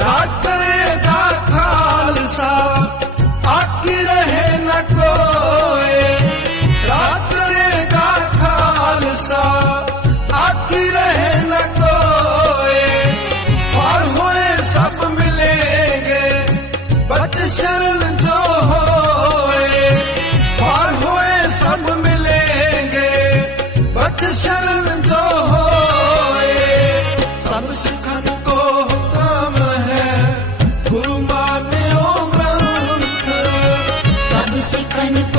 राज करेगा खालसा आकी रहे न कोई खालसा आकी रहे न कोई और सब मिलेंगे बच जो होए। सब मिलेंगे बच शरण जो बन